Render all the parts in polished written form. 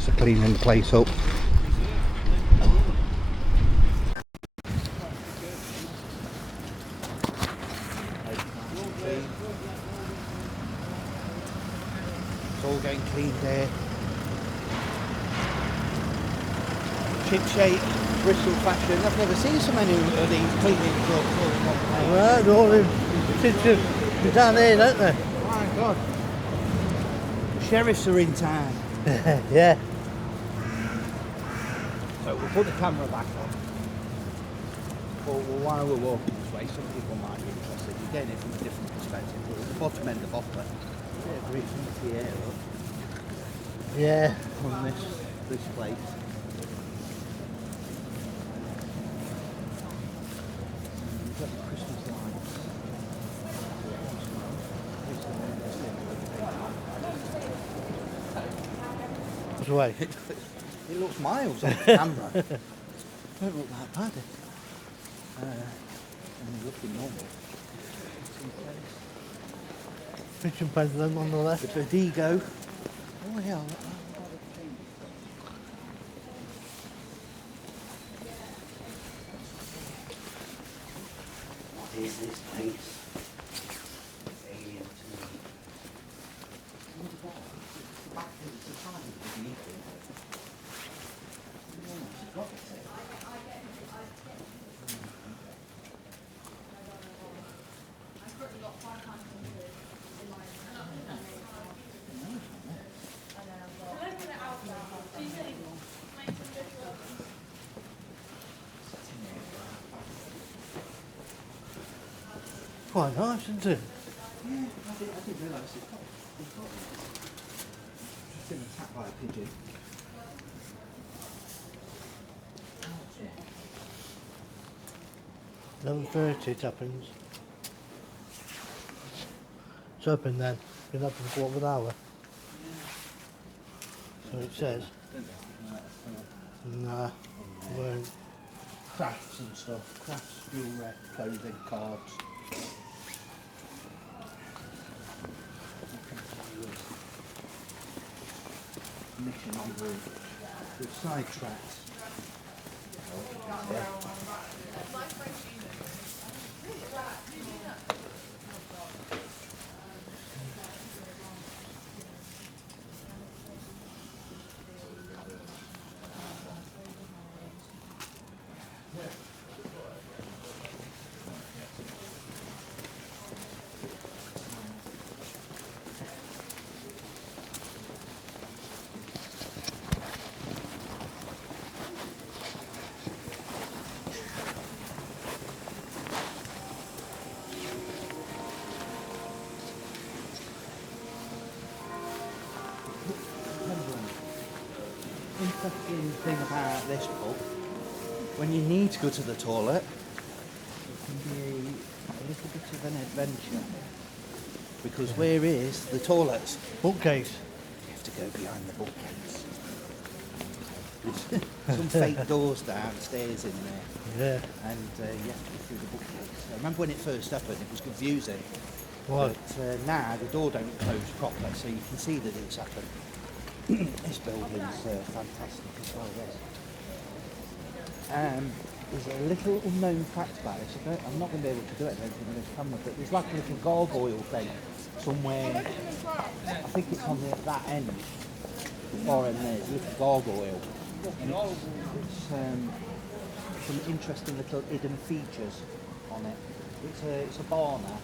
as they're cleaning the place up. It's all getting cleaned here. Chip shape, Bristol fashion. I've never seen so many of these cleaning trucks all in one place. Right, all in pictures down there, don't they? My God. Sheriffs are in town. Yeah. So we'll put the camera back on. But while we're walking this way, some people might be interested. You're getting it from a different perspective. We're at the bottom end of Opera. Bit of graffiti here, look. Yeah. On this place. We've got the Christmas lights. Way. It looks miles on the camera. Don't look that bad. Only looking normal. Fish and pendulum on the left. The Bedigo. Oh yeah. What is this place? Alien to me. Back to the time of the evening. Quite nice, isn't it? Yeah, I didn't realise it's got just been attacked by a pigeon. 11:30 it happens. It's open then. Been open for over an hour. So it says. Nah, it won't. Crafts and stuff. Crafts, jewellery, clothing, cards. Mission on route. We've sidetracked. Interesting thing about this pub, when you need to go to the toilet, it can be a little bit of an adventure. Because where is the toilets? Bookcase. You have to go behind the bookcase. There's some fake doors downstairs in there. Yeah. And you have to go through the bookcase. I remember when it first happened, it was confusing. What? But now the door don't close properly, so you can see that it's happened. This building's fantastic as well, this. There's a little unknown fact about this. I'm not going to be able to do it, I don't think, on this camera, but there's like a little gargoyle thing somewhere. I think it's on that end, the far end there. There's a little gargoyle. And it's some interesting little hidden features on it. It's a bar now.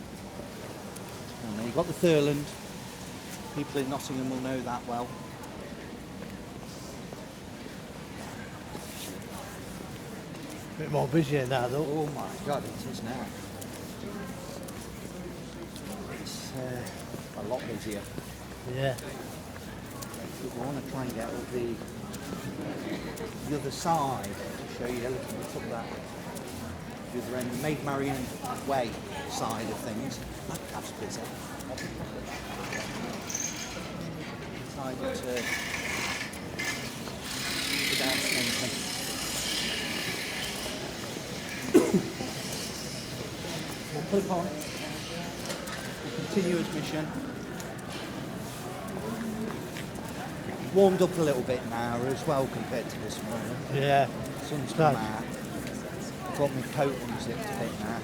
And then you've got the Thurland. People in Nottingham will know that well. A bit more busy now though. Oh my God, it is now. It's a lot busier. Yeah. We want to try and get up the other side to show you a little bit of that. The other end, the Maid Marian Way side of things. That's busy. Decided to go down Snowden. We'll click on. We'll continue his mission. warmed up a little bit now as well compared to this morning. Yeah. Sun's come out. Got my coat unzipped a bit now.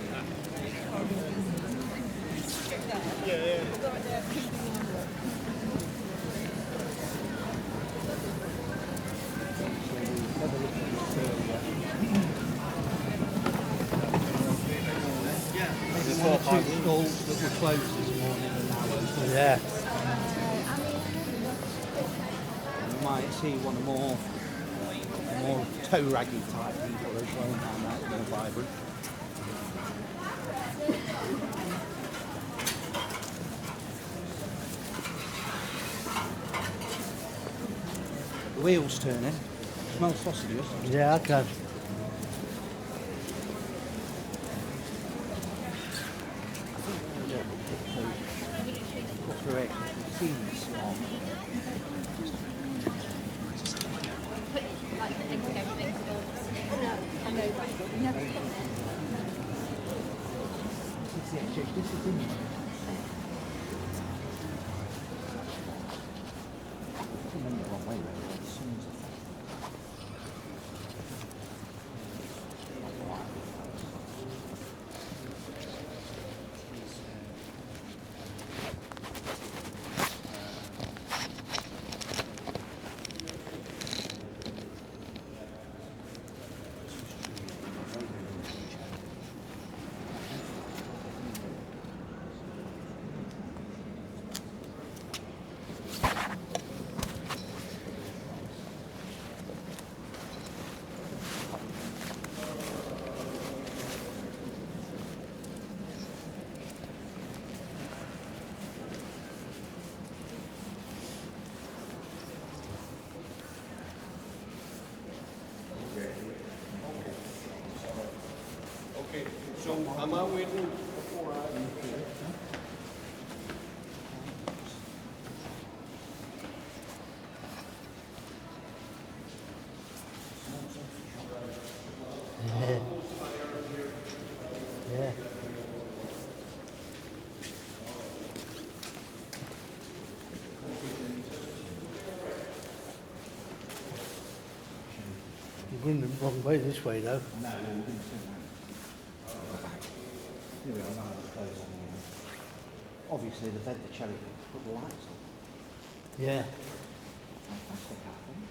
One or two stalls that were closed this morning and now open. Yeah. You might see one of more toe raggy type people as well now, that's more vibrant. The wheels turning. Smells sausages. Yeah, I can. Put through it. We've seen this long. This is in there. I'm in the wrong way, really. The sun's So am I waiting before I... Yeah. Yeah. You're going the wrong way this way though. No, we didn't see that. Here we are, now it's closed on the end. Obviously, they've had the cherry put the lights on. Yeah. Fantastic, I think.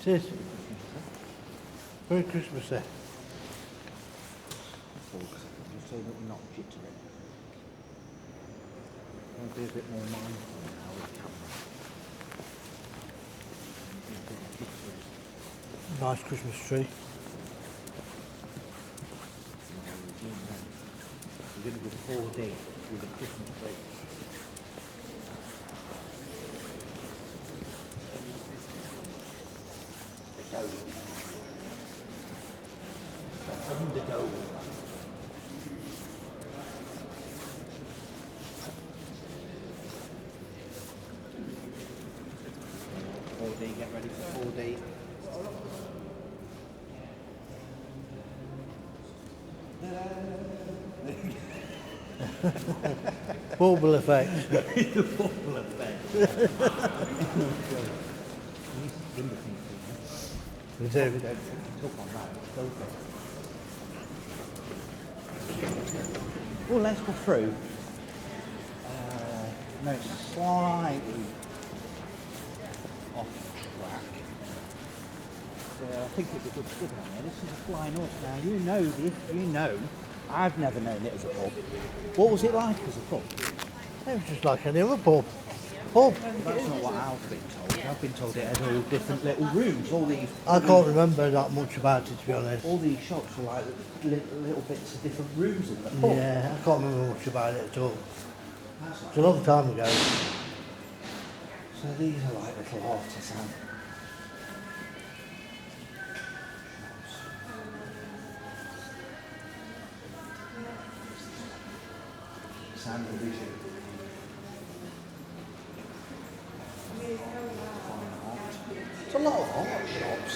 It is. Very Christmassy. So that we're not jittering. I'll be a bit more mindful now with the camera. Nice Christmas tree. We're going to go 4 days with a Christmas tree. Undergo. Get ready for 4D. Bauble effect. The bubble effect. We do. Don't pick it up on that. It's okay. Well, let's go through. No, it's slightly off track. So I think it was a good skid on there. This is a flying horse. Now, you know this, you know. I've never known it as a pub. What was it like as a pub? It was just like any other pub. Pub. That's not what I've been told. I've been told it had all different little rooms, all these... I can't remember that much about it, to be honest. All these shops were like little bits of different rooms in the pub. Yeah, I can't remember much about it at all. It's a long time ago. So these are like little artisan. Sound vision. It's a lot of art shops.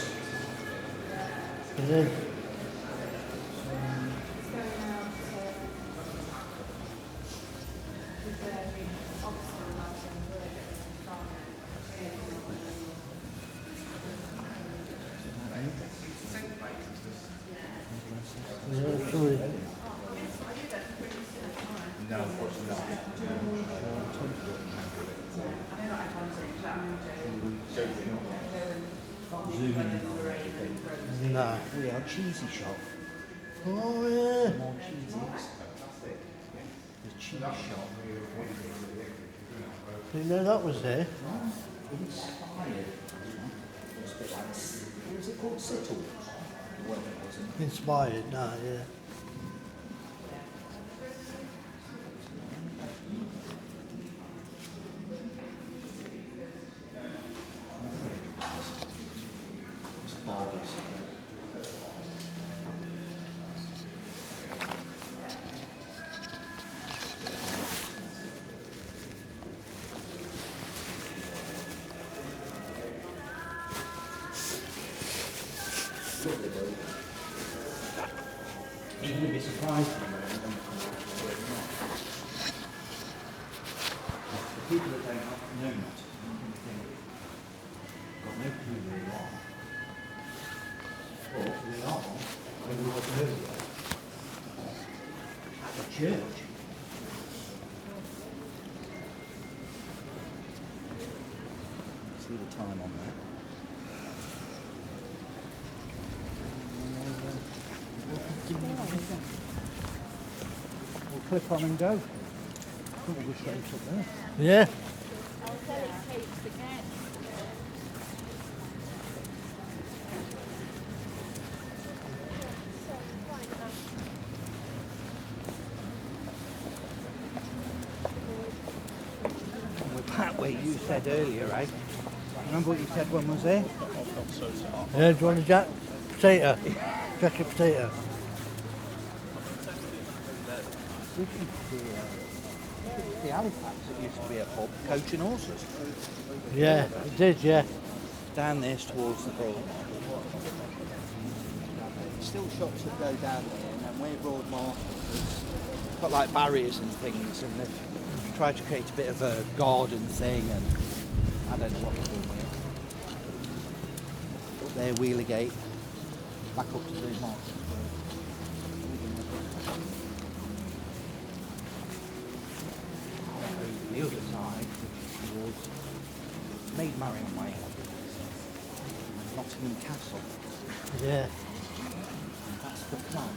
It is. Zoom in on everything. No. We are cheesy shop. Oh yeah. More cheesies. The cheese shop. Didn't know that was there. Inspired. It's a bit like, what is it called? Sittles? Inspired, no, yeah. It's barbers. You wouldn't be surprised when they don't come out or whether or not. The people that don't know much, think, got no clue who they are. Or they are, when we was earlier, at the church. See the time on that. We'll click on and go. I think we'll go straight up there. Yeah. We're back where you said earlier, right? Remember what you said when we was there? Yeah, do you want a jack potato? Jacket potato. The Halifax, it used to be a pub, coach and horses. Yeah, it did, yeah. Down this towards the broad. Still shops that go down there, and then where Broad Market has got like barriers and things, and they've tried to create a bit of a garden thing, and I don't know what they're doing here. Up there, Wheelergate, back up to the market. The other side towards Maid Marian Way, Nottingham Castle. Yeah. That's the plan.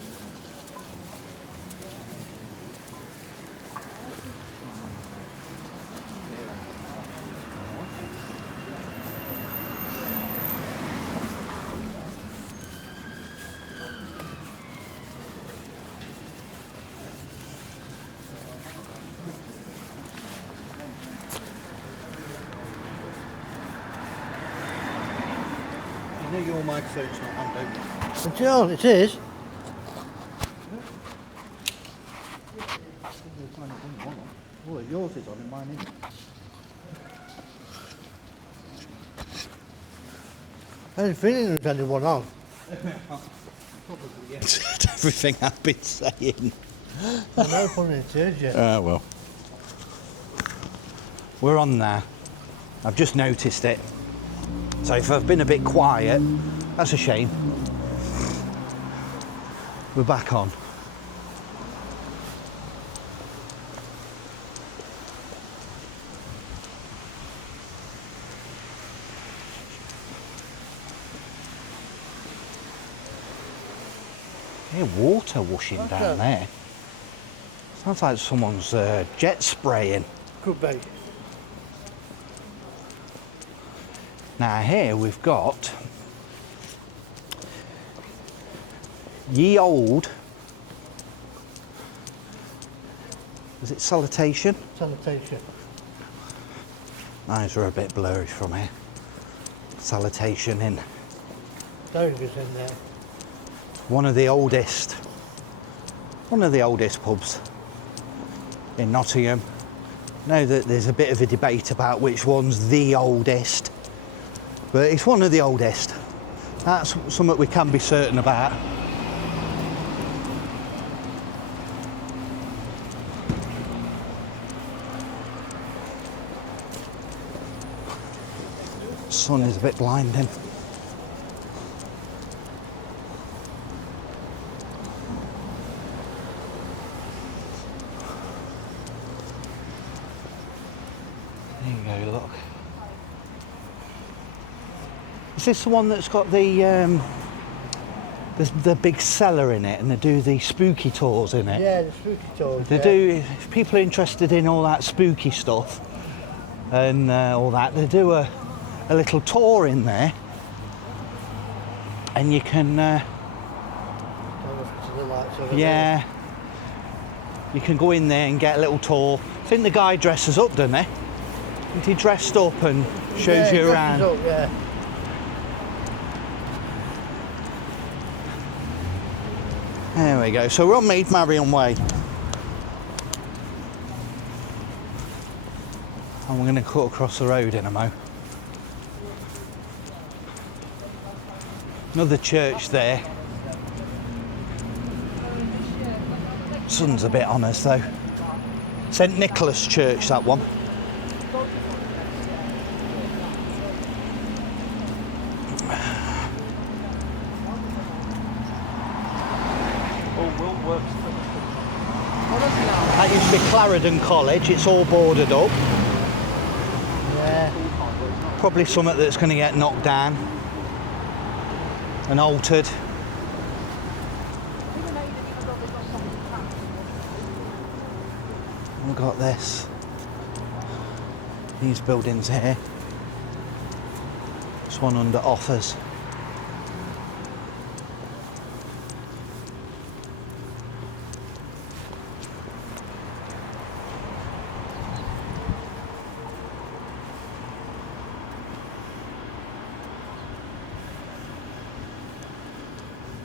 You know your microphone's not on, don't you? But John, it is. Oh, yours is on and mine isn't. I had a feeling there was only one on. Probably, yes. Everything I've been saying. I know, funny it is, yeah. Well. We're on now. I've just noticed it. So if I've been a bit quiet, that's a shame. We're back on. I hear water whooshing down there. Sounds like someone's jet spraying. Could be. Now here we've got Ye Olde. Is it Salutation? Salutation. Eyes are a bit blurry from here. Salutation in Dover's in there. one of the oldest pubs in Nottingham. Know that there's a bit of a debate about which one's the oldest, but it's one of the oldest. That's something we can be certain about. Sun is a bit blinding. Is this the one that's got the big cellar in it, and they do the spooky tours in it? Yeah, the spooky tours. They do. If people are interested in all that spooky stuff and all that, they do a little tour in there, and you can. Yeah. You can go in there and get a little tour. I think the guy dresses up, doesn't he? Isn't he dressed up and shows you around? Up, yeah. There we go. So we're on Maid Marian Way. And we're going to cut across the road in a mo. Another church there. Sun's a bit on us though. St Nicholas Church, that one. That used to be Clarendon College. It's all boarded up. Yeah. Probably something that's going to get knocked down and altered. We've got these buildings here. This one under offers.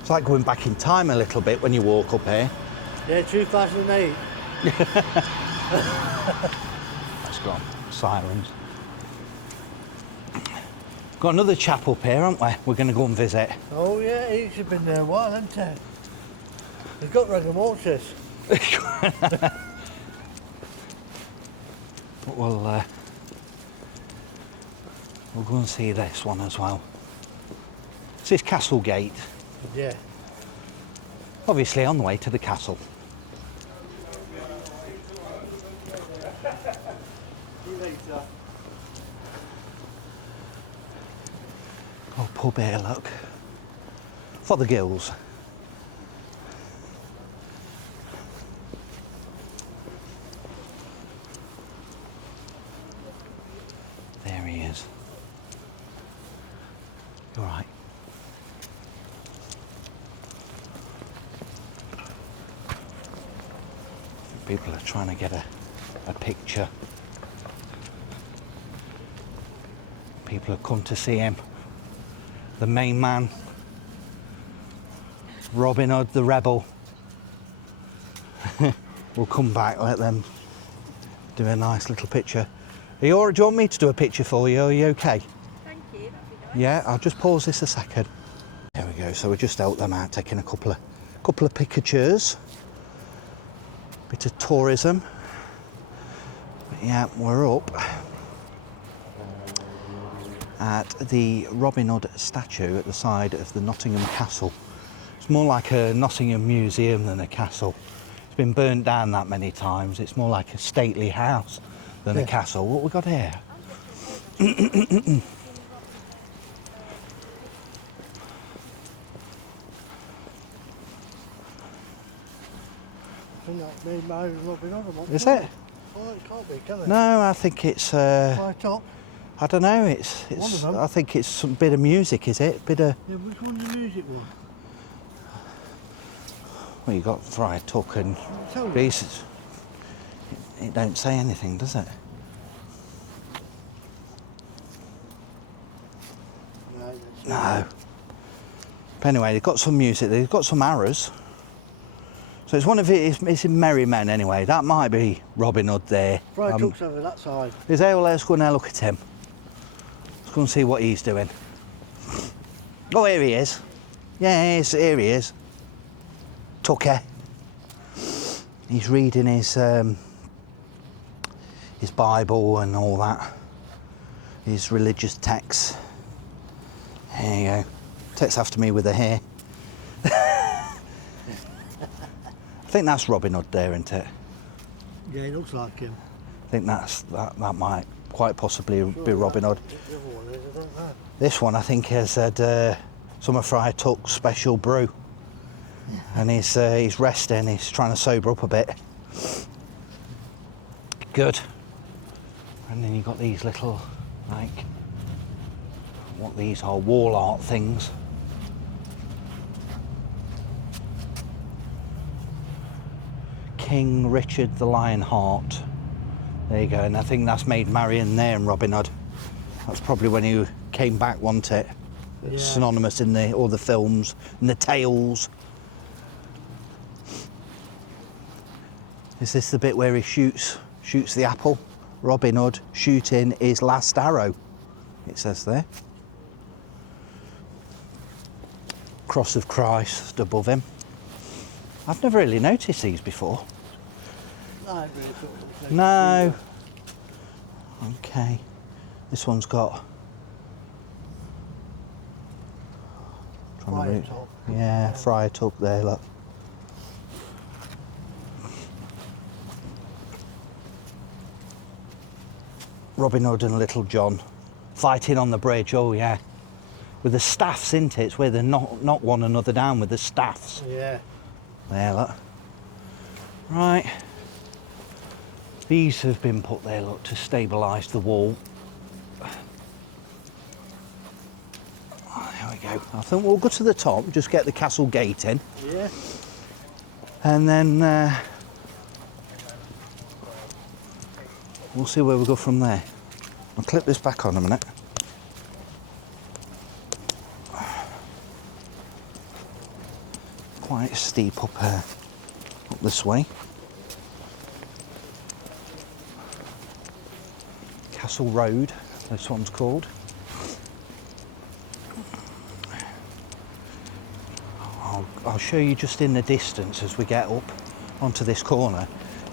It's like going back in time a little bit when you walk up here. Yeah, 2008. That's gone. Sirens. Got another chap up here, haven't we? We're going to go and visit. Oh yeah, he's been there a while, hasn't he? He's got rigor mortis. But we'll go and see this one as well. This is Castle Gate. Yeah. Obviously on the way to the castle. Oh, pub here, look. For the gills. There he is. You're right. People are trying to get a picture. People have come to see him. The main man, Robin Hood the Rebel. We'll come back, let them do a nice little picture. Are you all right? Do you want me to do a picture for you? Are you okay? Thank you, that'd be nice. Yeah, I'll just pause this a second. There we go. So we're just out them out taking a couple of pictures. Bit of tourism. But yeah, we're up at the Robin Hood statue at the side of the Nottingham Castle. It's more like a Nottingham museum than a castle. It's been burnt down that many times. It's more like a stately house than a castle. What we got here? Is it? Oh, it can't be, can it? No, I think it's. Right up. I don't know. It's. One of them. I think it's some bit of music. Is it? Bit of. Yeah, which one's the music one? Well, you got fried tuck and pieces. It don't say anything, does it? No. But anyway, they've got some music. They've got some arrows. So it's one of it's in Merry Men anyway. That might be Robin Hood there. Fried tuck's over that side. Is there? Well, let's go and have a look at him. Let's go and see what he's doing. Oh, here he is. Yeah, here he is. Tucker. He's reading his Bible and all that. His religious texts. There you go. Takes after me with the hair. I think that's Robin Hood there, isn't it? Yeah, it looks like him. I think that might quite possibly be Robin Hood. The other one is, I don't know. This one I think has had some Friar Tuck's special brew. And he's resting, he's trying to sober up a bit. Good. And then you've got these little, like, what these are, wall art things. King Richard the Lionheart. There you go, and I think that's made Marion there in Robin Hood. That's probably when he came back, wasn't it? Yeah. Synonymous in all the films and the tales. Is this the bit where he shoots the apple? Robin Hood shooting his last arrow, it says there. Cross of Christ above him. I've never really noticed these before. No. Okay. This one's got... Friar Tuck. Yeah, Friar Tuck there, look. Robin Hood and Little John fighting on the bridge, oh yeah. With the staffs, isn't it? It's where they knock one another down with the staffs. Yeah. There, look. Right. These have been put there, look, to stabilise the wall. Oh, there we go. I think we'll go to the top, just get the castle gate in. Yeah. And then we'll see where we go from there. I'll clip this back on a minute. Quite steep up this way. Castle Road, this one's called. I'll show you just in the distance as we get up onto this corner.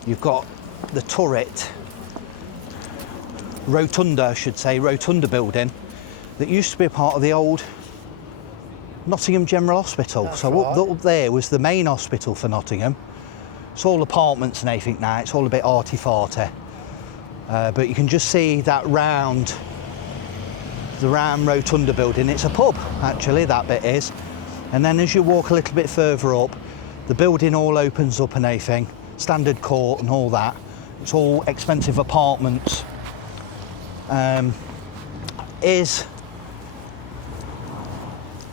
You've got the turret, rotunda, I should say, rotunda building that used to be a part of the old Nottingham General Hospital. That's so right. up there was the main hospital for Nottingham. It's all apartments and everything now, it's all a bit arty-farty. But you can just see that round, the round rotunda building. It's a pub, actually, that bit is. And then as you walk a little bit further up, the building all opens up and everything, standard court and all that. It's all expensive apartments. Is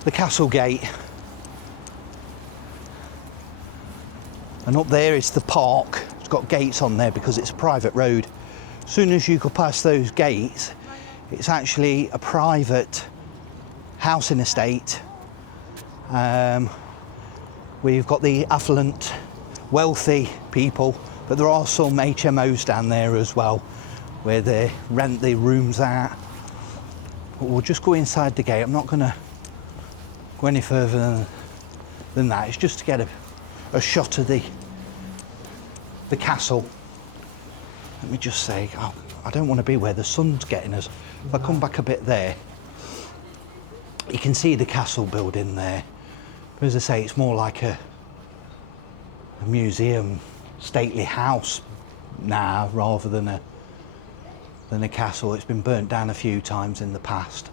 the castle gate. And up there is the park. It's got gates on there because it's a private road. As soon as you go past those gates, it's actually a private housing estate where you've got the affluent, wealthy people, but there are some HMOs down there as well where they rent the rooms out. But we'll just go inside the gate. I'm not going to go any further than that. It's just to get a shot of the castle. Let me just say, I don't want to be where the sun's getting us. If I come back a bit there, you can see the castle building there. But as I say, it's more like a museum, stately house now, rather than a castle. It's been burnt down a few times in the past.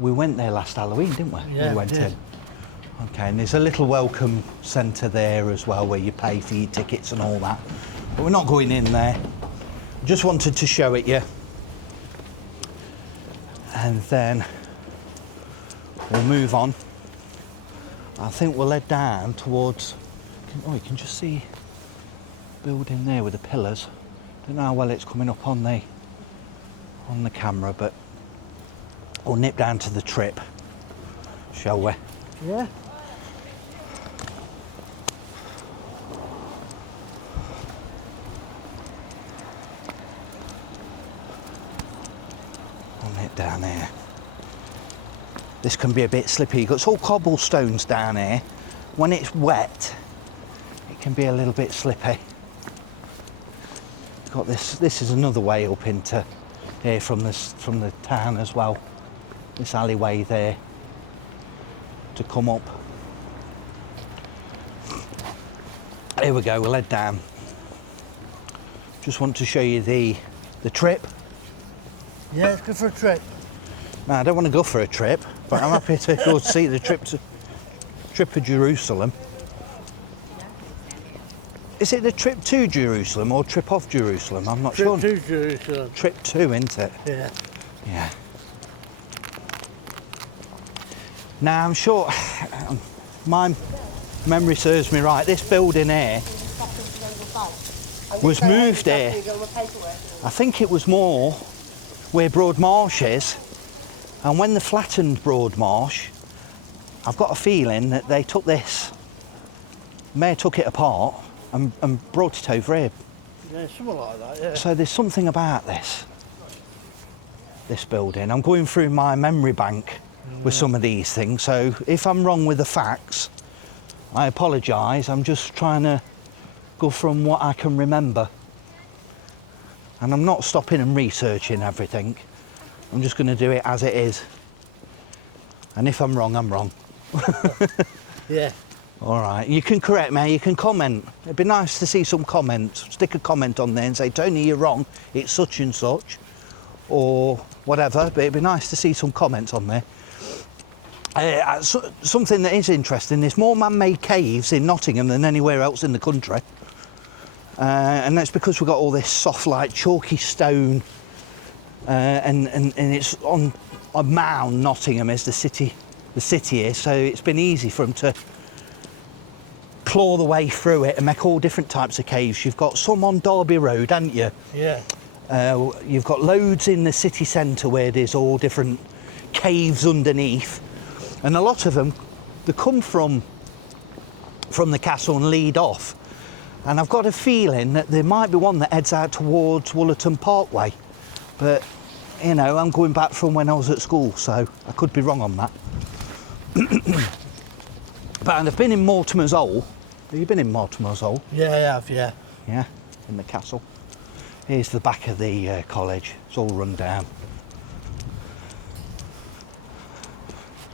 We went there last Halloween, didn't we? Yeah, we went we did. in. Okay, and there's a little welcome centre there as well where you pay for your tickets and all that. But we're not going in there. Just wanted to show it you. And then we'll move on. I think we'll head down towards... Oh, you can just see the building there with the pillars. Don't know how well it's coming up on the camera, but we'll nip down to the trip, shall we? Yeah. We'll nip down here. This can be a bit slippy. It's all cobblestones down here. When it's wet, it can be a little bit slippy. Got this. This is another way up into here from the town as well. This alleyway there to come up. Here we go. We'll head down. Just want to show you the trip. Yeah, it's good for a trip. Now, I don't want to go for a trip, but I'm happy to go see the trip of Jerusalem. Is it the trip to Jerusalem or trip of Jerusalem? I'm not sure. Trip to Jerusalem. Trip to, isn't it? Yeah. Yeah. Now, I'm sure my memory serves me right. This building here was moved here. I think it was more where Broad Marsh is. And when they flattened Broad Marsh, I've got a feeling that they took this, may have took it apart and brought it over here. Yeah, something like that, yeah. So there's something about this building. I'm going through my memory bank with some of these things, so if I'm wrong with the facts, I apologise. I'm just trying to go from what I can remember. And I'm not stopping and researching everything. I'm just going to do it as it is. And if I'm wrong, I'm wrong. Yeah. All right, you can correct me, you can comment. It'd be nice to see some comments. Stick a comment on there and say, Tony, you're wrong, it's such and such, or whatever, but it'd be nice to see some comments on there. Something that is interesting, there's more man-made caves in Nottingham than anywhere else in the country. And that's because we've got all this soft, like chalky stone, and it's on a mound. Nottingham is the city is, so it's been easy for them to claw the way through it and make all different types of caves. You've got some on Derby Road, haven't you? Yeah. You've got loads in the city centre where there's all different caves underneath, and a lot of them, they come from the castle and lead off. And I've got a feeling that there might be one that heads out towards Woollerton Parkway, but you know, I'm going back from when I was at school, so I could be wrong on that. But I've been in Mortimer's Hole. Have you been in Mortimer's Hole? Yeah, I have, yeah. Yeah, in the castle. Here's the back of the college. It's all run down.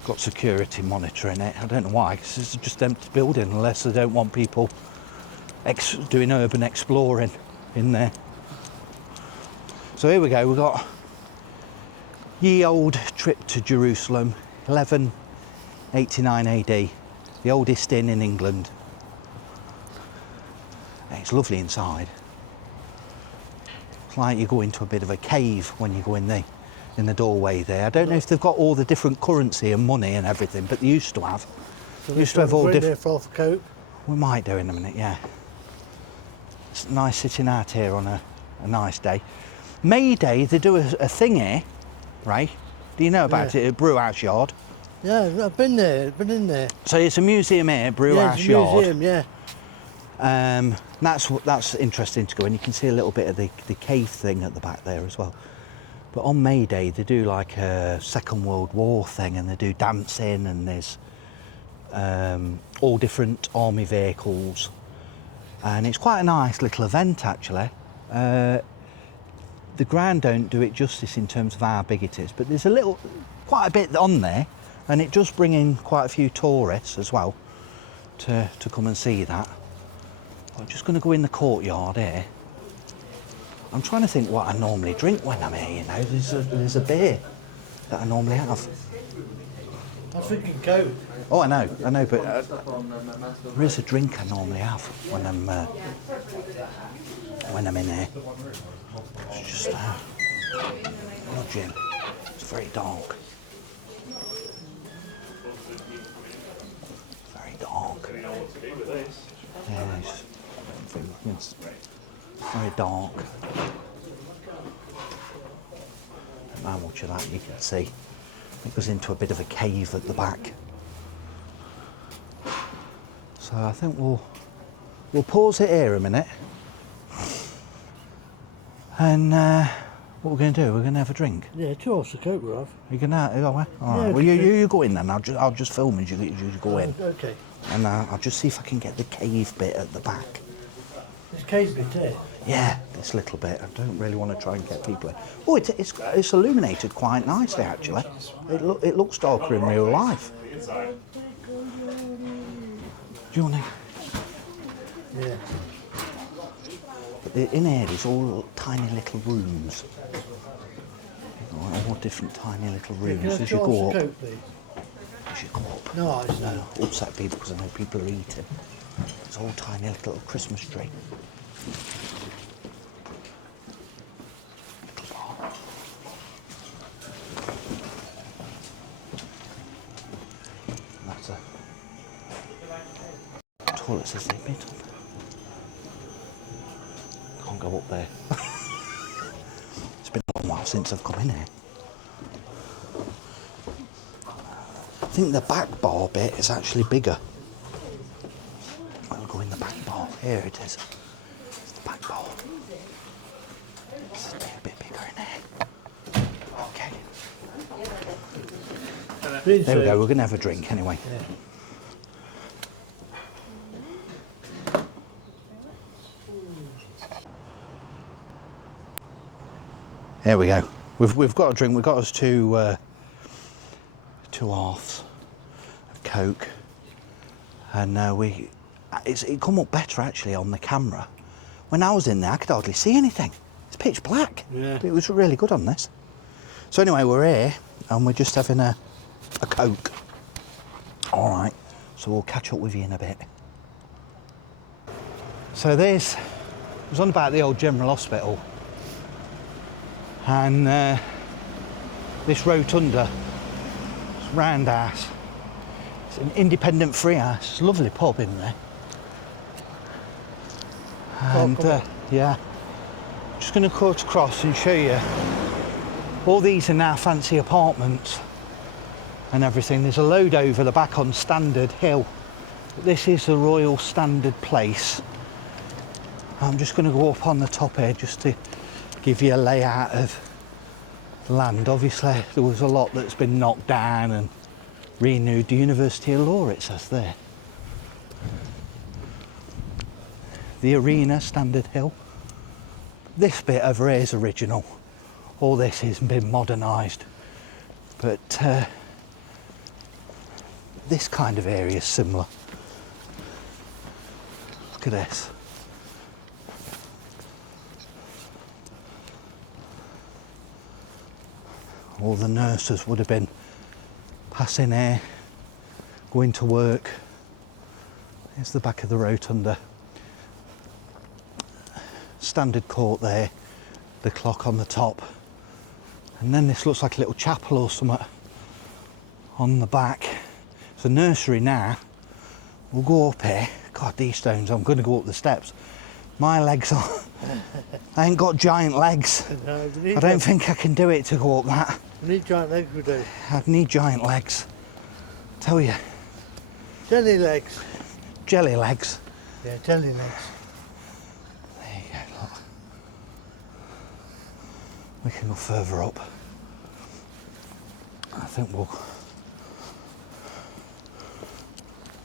Got security monitoring it. I don't know why, because it's just an empty building unless they don't want people doing urban exploring in there. So here we go. We've got Ye Olde Trip to Jerusalem, 1189 AD, the oldest inn in England. It's lovely inside. It's like you go into a bit of a cave when you go in the doorway there. I don't know if they've got all the different currency and money and everything, but they used to have. So Used to have all different. For off coat. We might do in a minute, yeah. It's nice sitting out here on a nice day. May Day, they do a thing here, right? Do you know about it at Brewhouse Yard? Yeah, I've been there, been in there. So it's a museum here, Brewhouse Yeah, it's a Yard. museum, yeah. That's interesting to go, and you can see a little bit of the cave thing at the back there as well. But on May Day, they do like a Second World War thing, and they do dancing, and there's all different army vehicles, and it's quite a nice little event actually. The ground don't do it justice in terms of how big it is, but there's quite a bit on there, and it does bring in quite a few tourists as well to come and see that. I'm just going to go in the courtyard here. I'm trying to think what I normally drink when I'm here, you know. There's a beer that I normally have. I'm thinking Coke. Oh, I know, but there is a drink I normally have when I'm in here. It's just lodging. It's very dark. Very dark. Yeah, it's very dark. Don't know how much of that you can see. It goes into a bit of a cave at the back. So I think we'll pause it here a minute. And what we're going to do, we're going to have a drink. Yeah, 2 off the Coke, Rob. You're going to have it? All right. Yeah, Well, you go in then. I'll just film as you go in. Okay. And I'll just see if I can get the cave bit at the back. This cave bit here? Yeah, this little bit. I don't really want to try and get people in. Oh, it's illuminated quite nicely, actually. It looks darker in real life. Do you want to? Yeah. But in here, there's all tiny little rooms. All more different tiny little Can rooms I as you Charles go the up. coat, please? As you go up. No, it's No, no. upset people because I know people are eating. It's all tiny little Christmas tree. Little bar. That's a toilets as they bit up. Can't go up there. It's been a long while since I've come in here. I think the back bar bit is actually bigger. I'll go in the back bar. Here it is. It's the back bar. It's a bit bigger in here. Okay. There we go. We're going to have a drink anyway. Yeah. There we go. We've got a drink. We've got us two halves of Coke, and it come up better actually on the camera. When I was in there, I could hardly see anything. It's pitch black. Yeah. But it was really good on this. So anyway, we're here and we're just having a Coke. All right. So we'll catch up with you in a bit. So I was on about the old General Hospital. And this rotunda, this round house, it's an independent free house. It's a lovely pub in there. And yeah, just going to cut across and show you. All these are now fancy apartments and everything. There's a load over the back on Standard Hill. This is the Royal Standard Place. I'm just going to go up on the top here just to give you a layout of land. Obviously there was a lot that's been knocked down and renewed. The University of Law, it says there. The arena, Standard Hill. This bit over here is original. All this has been modernised, but this kind of area is similar. Look at this. All the nurses would have been passing here, going to work. Here's the back of the rotunda. Standard court there, the clock on the top. And then this looks like a little chapel or something on the back. It's a nursery now. We'll go up here. God, these stones, I'm going to go up the steps. My legs are... I ain't got giant legs. No, I don't think I can do it to go up that. We need giant legs, we do. I'd need giant legs. Tell you. Jelly legs. Jelly legs. Yeah, jelly legs. There you go, look. We can go further up. I think we'll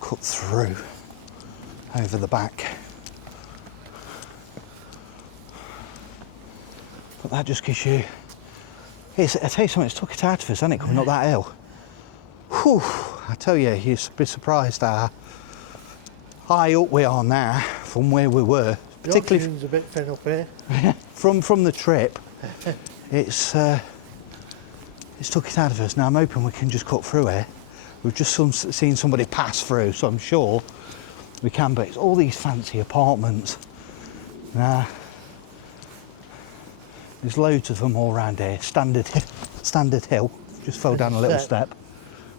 cut through over the back. But that just gives you... I tell you something, it's took it out of us, hasn't it, coming up that hill? Whew, I tell you, you'd be surprised how high up we are now from where we were. The Particularly oxygen's a bit thin up here. from the trip. It's took it out of us. Now I'm hoping we can just cut through here. We've just seen somebody pass through, so I'm sure we can, but it's all these fancy apartments. Now, there's loads of them all around here. Standard Hill. Just fell down a little step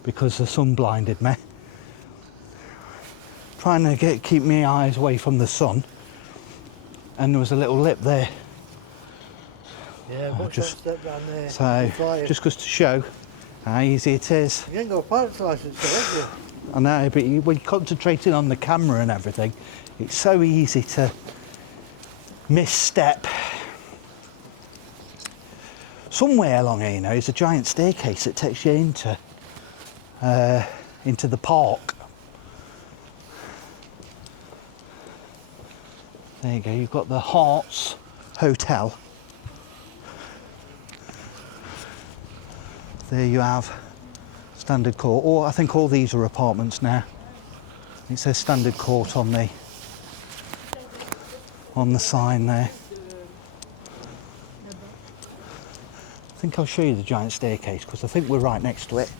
because the sun blinded me. Trying to keep my eyes away from the sun. And there was a little lip there. Yeah, watch that step down there. So, just goes to show how easy it is. You ain't got a pilot's licence though, have you? I know, but when you're concentrating on the camera and everything, it's so easy to misstep. Somewhere along here, you know, is a giant staircase that takes you into the park. There you go, you've got the Hearts Hotel. There you have Standard Court, or I think all these are apartments now. It says Standard Court on the sign there. I think I'll show you the giant staircase because I think we're right next to it.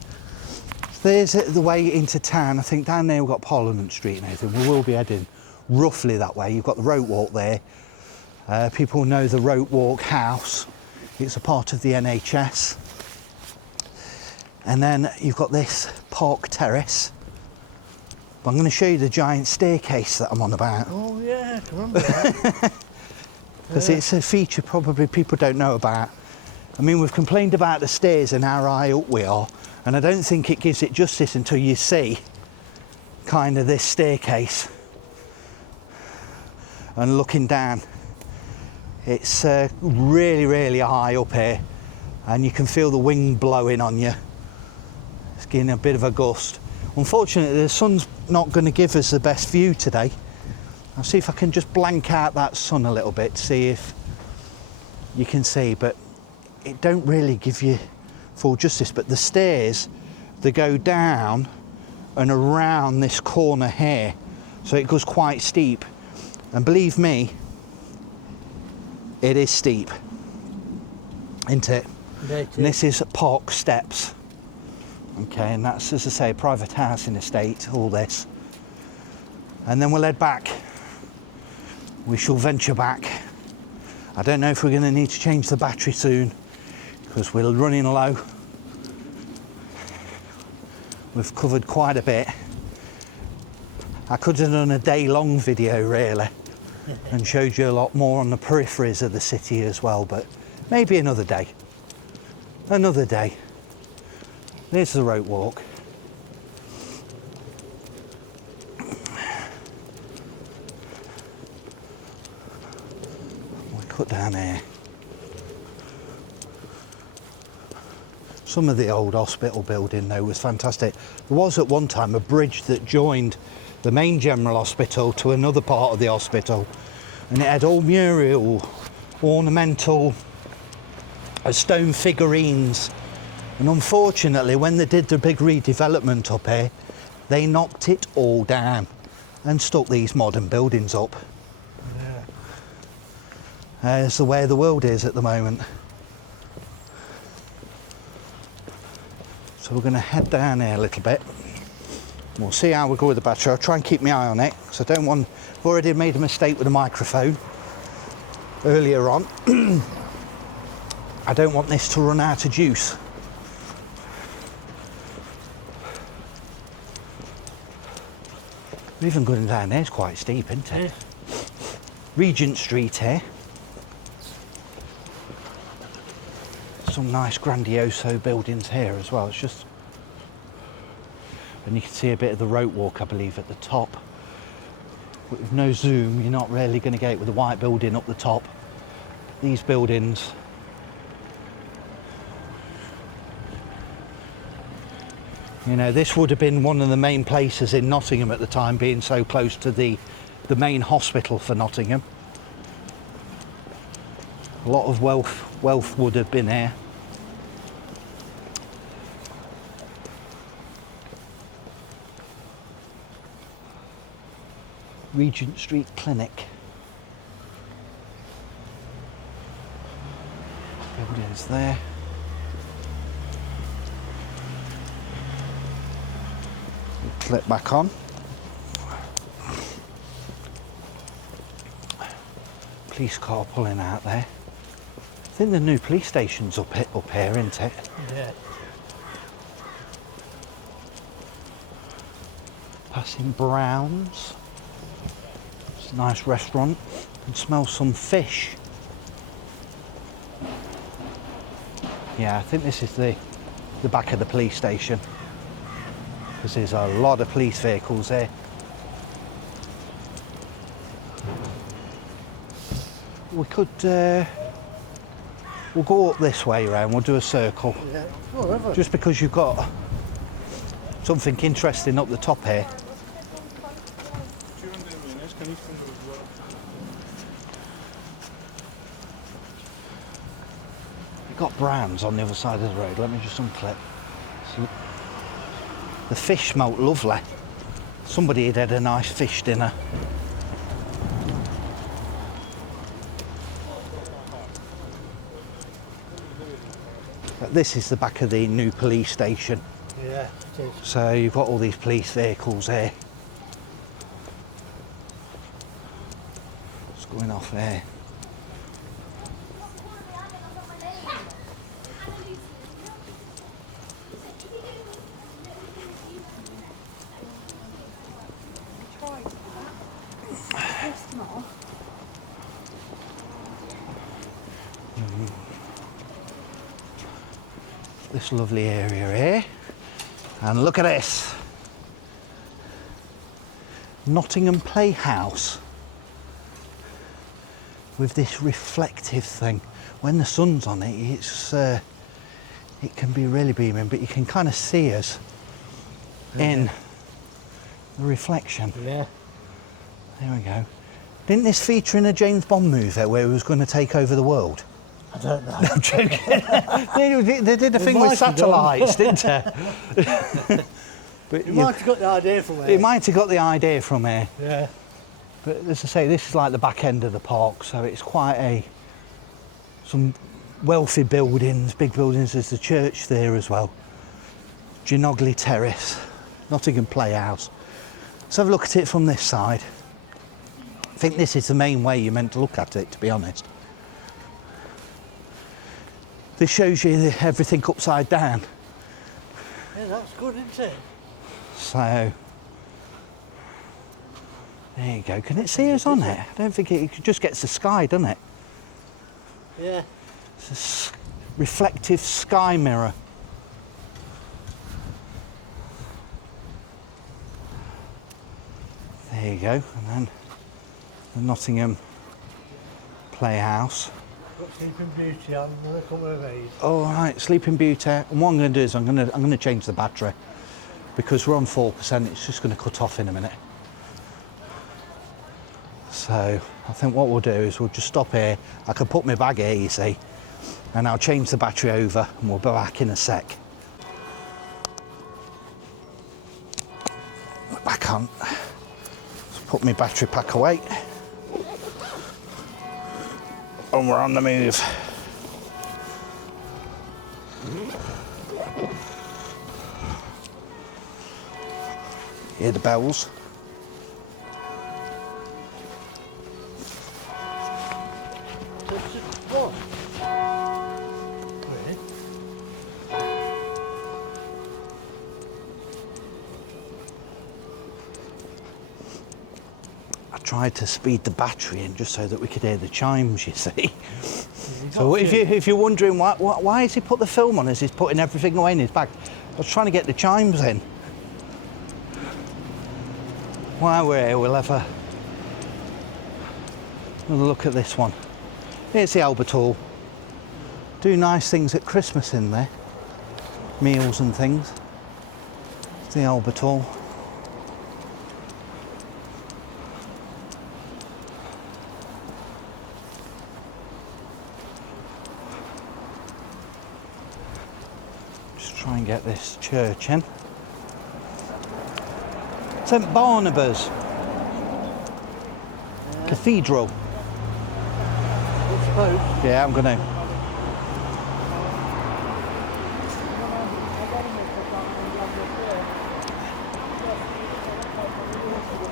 There's the way into town. I think down there we've got Parliament Street and everything. We will be heading roughly that way. You've got the rope walk there. People know the rope walk house. It's a part of the NHS. And then you've got this park terrace. But I'm going to show you the giant staircase that I'm on about. Oh yeah, I remember that. Because it's a feature probably people don't know about. I mean, we've complained about the stairs and how high up we are, and I don't think it gives it justice until you see kind of this staircase and looking down. It's really, really high up here, and you can feel the wind blowing on you. It's getting a bit of a gust. Unfortunately, the sun's not going to give us the best view today. I'll see if I can just blank out that sun a little bit, see if you can see, but it don't really give you full justice. But the stairs, they go down and around this corner here, so it goes quite steep. And believe me, it is steep, isn't it? And this is park steps. Okay, and that's, as I say, a private housing estate, all this. And then we'll head back. We shall venture back. I don't know if we're going to need to change the battery soon, because we're running low. We've covered quite a bit. I could have done a day-long video really and showed you a lot more on the peripheries of the city as well, but maybe another day. Another day. There's the rope walk. We cut down here. Some of the old hospital building though was fantastic. There was at one time a bridge that joined the main general hospital to another part of the hospital, and it had all mural, ornamental, stone figurines. And unfortunately, when they did the big redevelopment up here, they knocked it all down and stuck these modern buildings up. Yeah. It's the way the world is at the moment. So we're going to head down here a little bit. We'll see how we go with the battery. I'll try and keep my eye on it, because I don't want... I've already made a mistake with the microphone earlier on. I don't want this to run out of juice. Even going down there is quite steep, isn't it? Yeah. Regent Street here. Some nice grandioso buildings here as well. It's just... And you can see a bit of the rope walk, I believe, at the top. But with no zoom, you're not really going to get it with the white building up the top. These buildings... You know, this would have been one of the main places in Nottingham at the time, being so close to the main hospital for Nottingham. A lot of wealth would have been here. Regent Street Clinic. Buildings there. Clip back on. Police car pulling out there. I think the new police station's up here, isn't it? Yeah. Passing Brown's. It's a nice restaurant. Can smell some fish. Yeah, I think this is the back of the police station, because there's a lot of police vehicles here. We could, we'll go up this way around, we'll do a circle. Yeah. Whatever. Just because you've got something interesting up the top here. You've got Brown's on the other side of the road. Let me just unclip. So, the fish smelt lovely. Somebody had a nice fish dinner. But this is the back of the new police station. Yeah, it is. So you've got all these police vehicles here. It's going off there. This lovely area here, and look at this, Nottingham Playhouse with this reflective thing. When the sun's on it, it's it can be really beaming, but you can kind of see us in the reflection. Yeah. There we go. Didn't this feature in a James Bond movie where he was going to take over the world? I don't know. I'm joking. they did a thing with might have done. satellites, didn't they? But You might have got the idea from It there. might have got the idea from here. Yeah. But as I say, this is like the back end of the park, so it's quite some wealthy buildings, big buildings. There's the church there as well. Ginogly Terrace, Nottingham Playhouse. Let's have a look at it from this side. I think this is the main way you're meant to look at it, to be honest. This shows you everything upside down. Yeah, that's good, isn't it? So, there you go. Can it see us on it? I don't think it just gets the sky, doesn't it? Yeah. It's a reflective sky mirror. There you go. And then the Nottingham Playhouse. Got Sleeping Beauty on, another couple of these. All right, Sleeping Beauty. And what I'm going to do is I'm going to change the battery because we're on 4%. It's just going to cut off in a minute. So I think what we'll do is we'll just stop here. I can put my bag here, you see, and I'll change the battery over, and we'll be back in a sec. We're back on. Let's put my battery pack away. And we're on the move. Hear the bells. What? Really? I tried to speed the battery in just so that we could hear the chimes, you see. So if you're wondering why has he put the film on as he's putting everything away in his bag, I was trying to get the chimes in. While we're here, we'll have another look at this one. Here's the Albert Hall. Do nice things at Christmas in there. Meals and things. It's the Albert Hall. Just try and get this church in. St Barnabas Cathedral. I suppose. Yeah, I'm gonna.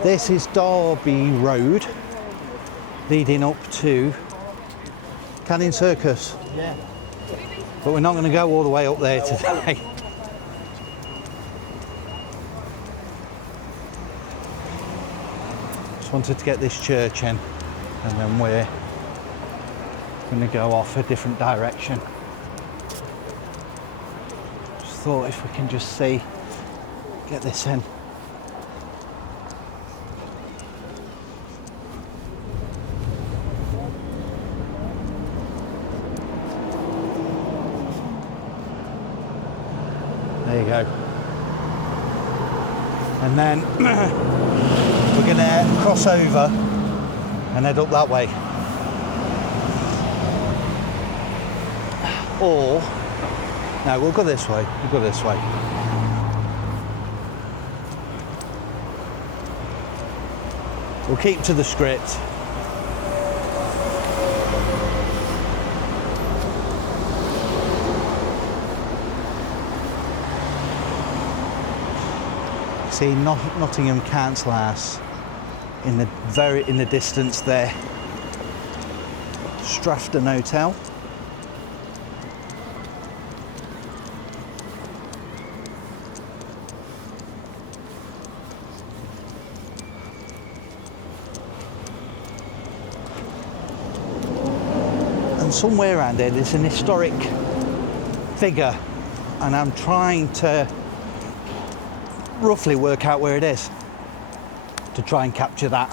This is Derby Road, leading up to Canning Circus. Yeah. But we're not going to go all the way up there today. Just wanted to get this church in, and then we're going to go off a different direction. Just thought if we can just see, get this in. There you go. And then we're going to cross over and head up that way. Or, no, we'll go this way. We'll go this way. We'll keep to the script. See Nottingham Council House in the distance there. Strafton Hotel. And somewhere around there there's an historic figure, and I'm trying to roughly work out where it is to try and capture that.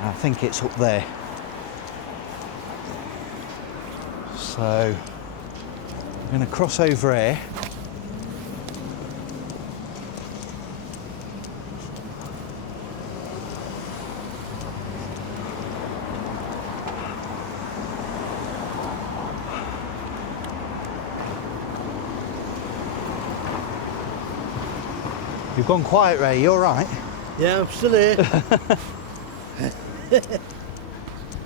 I think it's up there. So I'm going to cross over here. You've gone quiet, Ray. You all right? Yeah, I'm still here. It's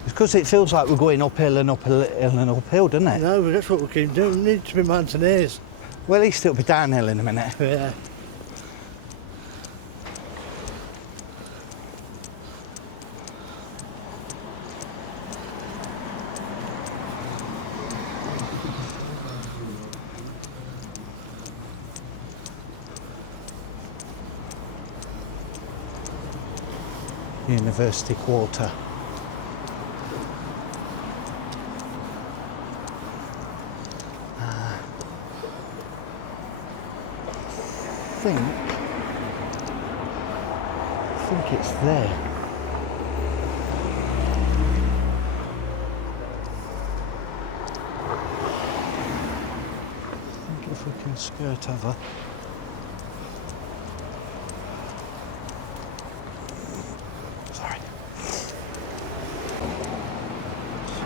because it feels like we're going uphill and uphill and uphill, doesn't it? No, but that's what we keep doing. We need to be mountaineers. Well, at least it'll be downhill in a minute. Yeah. University Quarter. I think it's there. I think if we can skirt over.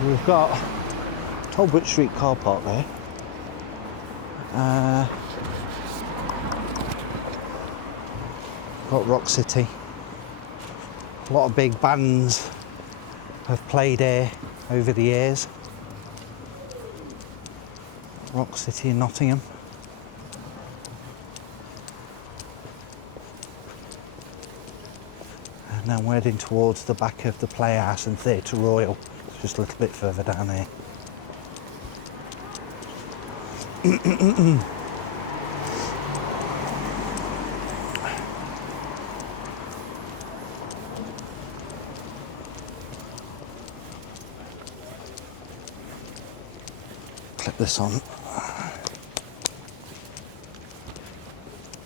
We've got Waverley Street car park there. Got Rock City. A lot of big bands have played here over the years. Rock City in Nottingham. And now we're heading towards the back of the Playhouse and Theatre Royal. Just a little bit further down here. Clip this on.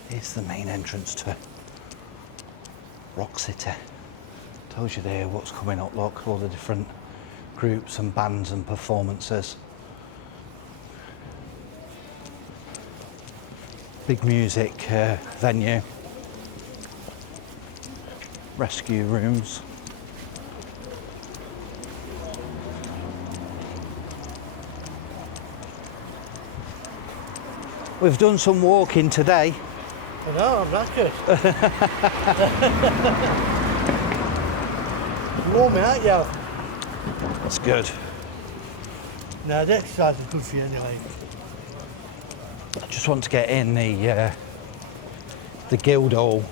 Here's the main entrance to Rock City. Tells you there what's coming up, look, all the different groups and bands and performances. Big music venue. Rescue rooms. We've done some walking today. I know, I'm knackered. Warm out, yeah. That's good. No, the exercise is good for you anyway. I just want to get in the Guildhall.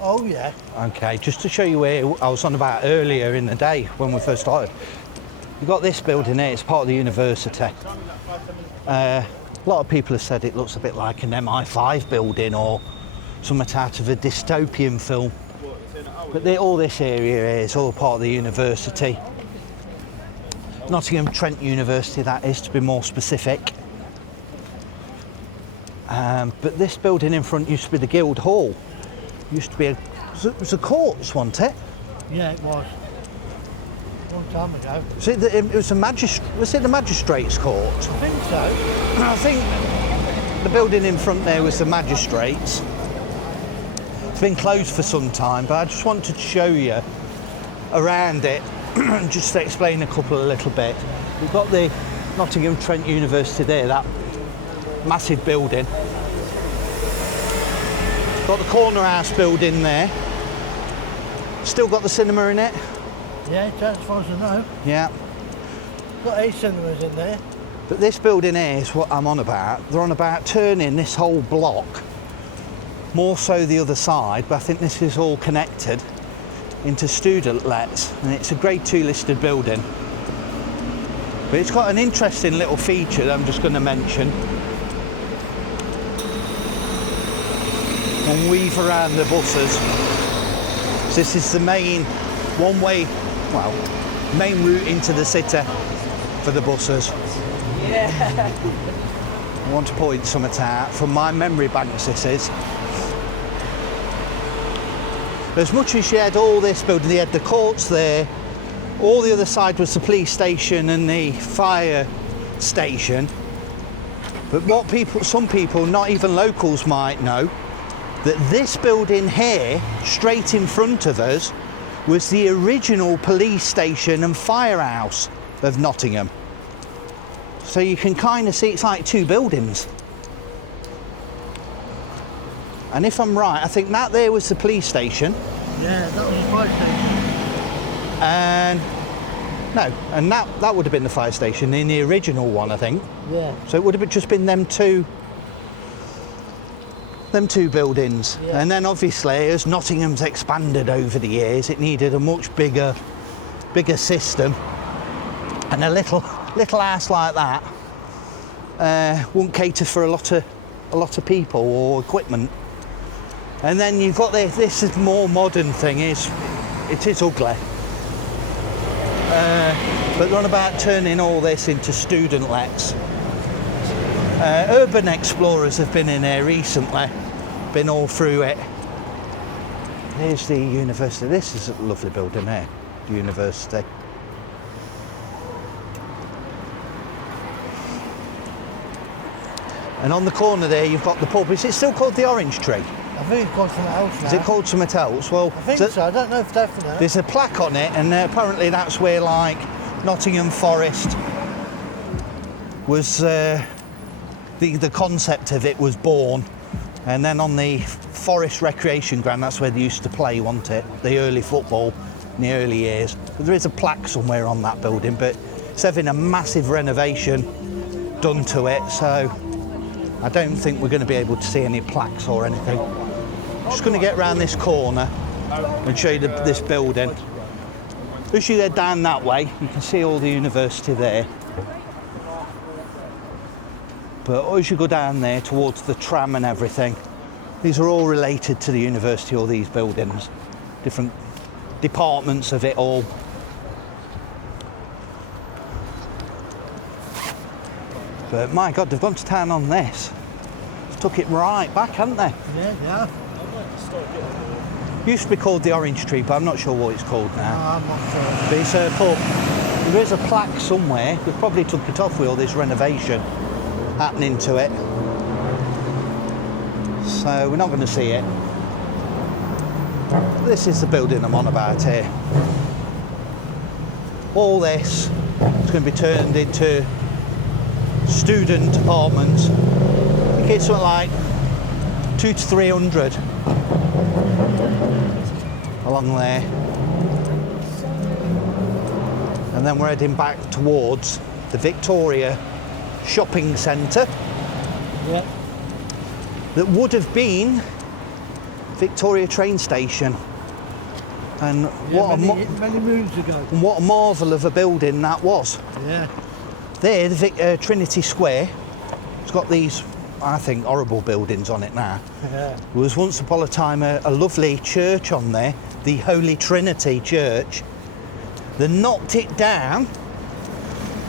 Oh yeah. Okay, just to show you where I was on about earlier in the day when we first started. You've got this building here, it's part of the university. A lot of people have said it looks a bit like an MI5 building or something out of a dystopian film. But all this area is all part of the university. Nottingham Trent University, that is, to be more specific. But this building in front used to be the Guildhall. Used to be it was a courts, wasn't it? Yeah, it was. A long time ago. Was it was the magistrates' court? I think so. I think the building in front there was the magistrates. It's been closed for some time, but I just wanted to show you around it, just to explain a little bit. We've got the Nottingham Trent University there, that massive building. Got the corner house building there. Still got the cinema in it. Yeah, as far as I know. Yeah. Got 8 cinemas in there. But this building here is what I'm on about. They're on about turning this whole block, more so the other side, but I think this is all connected into student lets, and it's a grade 2 listed building. But it's got an interesting little feature that I'm just going to mention. And weave around the buses. So this is the main one-way, well, main route into the city for the buses. Yeah. I want to point something out from my memory banks. This is. As much as you had all this building, you had the courts there, all the other side was the police station and the fire station. But what some people, not even locals, might know, that this building here, straight in front of us, was the original police station and firehouse of Nottingham. So you can kind of see it's like two buildings. And if I'm right, I think that there was the police station. Yeah, that was the fire station. And no, and that would have been the fire station in the original one, I think. Yeah. So it would have just been them two buildings. Yeah. And then obviously, as Nottingham's expanded over the years, it needed a much bigger system. And a little house like that wouldn't cater for a lot of people or equipment. And then you've got this is more modern thing. It is ugly. But they're on about turning all this into student lets. Urban explorers have been in here recently, been all through it. Here's the university. This is a lovely building here, the university. And on the corner there you've got the pub. Is it still called the Orange Tree? I think it's called something else now. Is it called something else? Well, I think so, I don't know for definite. There's a plaque on it, and apparently that's where, like, Nottingham Forest was, the concept of it was born. And then on the Forest Recreation Ground, that's where they used to play, wasn't it? The early football in the early years. But there is a plaque somewhere on that building, but it's having a massive renovation done to it, so I don't think we're going to be able to see any plaques or anything. I'm just going to get around this corner and show you this building. As you head down that way, you can see all the university there. But as you go down there towards the tram and everything, these are all related to the university, all these buildings, different departments of it all. But my God, they've gone to town on this. They've took it right back, haven't they? Yeah, yeah. Used to be called the Orange Tree, but I'm not sure what it's called now. No, I'm not sure. But it's a pub. There is a plaque somewhere. They've probably took it off with all this renovation happening to it. So we're not going to see it. This is the building I'm on about here. All this is going to be turned into student apartments. I think it's something like 200 to 300 along there. And then we're heading back towards the Victoria shopping centre. Yeah. That would have been Victoria train station. And Yeah, many moons ago. and what a marvel of a building that was. Yeah. There, the Trinity Square, it's got these, I think, horrible buildings on it now. Yeah. There was once upon a time a lovely church on there, the Holy Trinity Church. They knocked it down.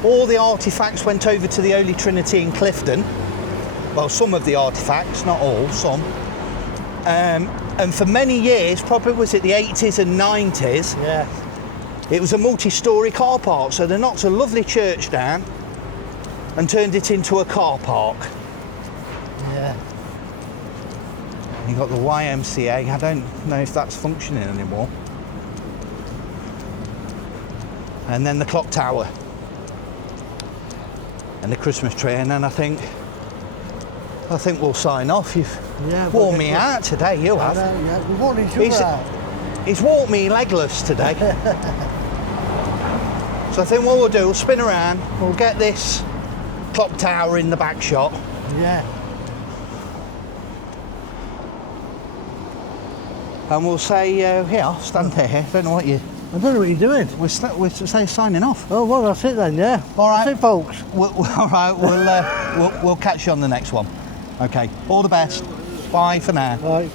All the artefacts went over to the Holy Trinity in Clifton. Well, some of the artefacts, not all, some. And for many years, probably was it the 80s and 90s, Yeah. it was a multi-storey car park. So they knocked a lovely church down and turned it into a car park. Yeah. You've got the YMCA. I don't know if that's functioning anymore. And then the clock tower. And the Christmas tree. And then I think we'll sign off. You've worn me out today, you have. Yeah, we've worn each other out. He's walked me legless today. So I think what we'll do, we'll spin around, we'll get this clock tower in the back shot. Yeah. And we'll say, here, I'll stand here. Don't know what you... I don't know what you're doing. We're signing off. Oh, well, that's it then, yeah. All right. That's it, folks. All right, we'll catch you on the next one. Okay, all the best. Bye for now. Right.